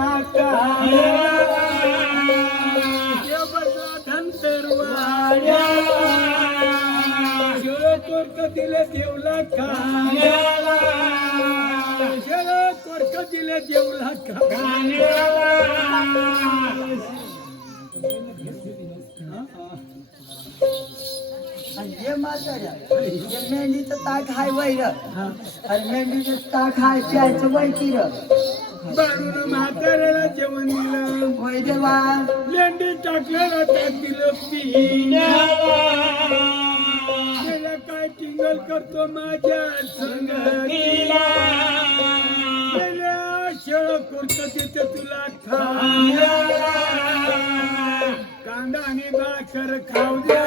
देवा का बदला धनतरवाया कोरक दिले देवला का कोरक दिले देवला का ये म्हाताऱ्या ये मेंढीचं ताक हाय वैर आणि मेंढीचं ताक हाय प्यायचं वै किर बारून म्हाताऱ्याला जेवण दिलं वै देवा लेंडी टाकलेलं ताक दिलं पिण्याला काय टिंगल करतो माझ्या संगतीला शेळ कोरक देते तुला खायला कांदा आणि भाकर खाऊ दे